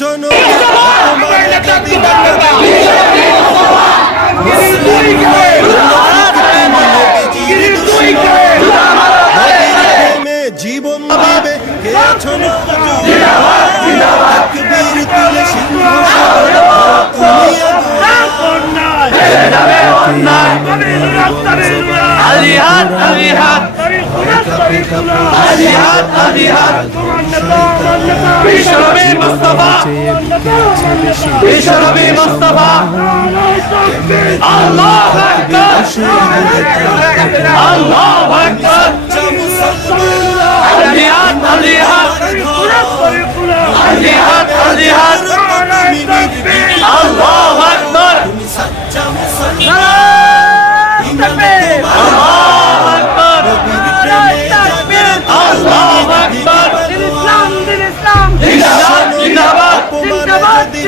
শোনো। তোমার প্রেমে জীবন দেবে কে আছো তাকবীর তুলে সিংহ তুমি আলিহাত আলিহাত আলিহাত আলিহাত বিশ্বনবী মুস্তাফা। বিশ্বনবী মুস্তাফা। আল্লাহু আকবার। আল্লাহু আকবার।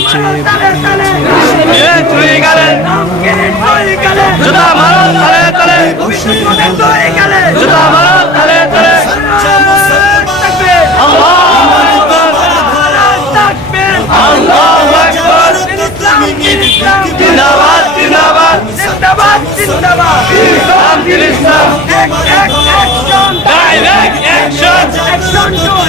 রয়েছে Action! Direct action! Action!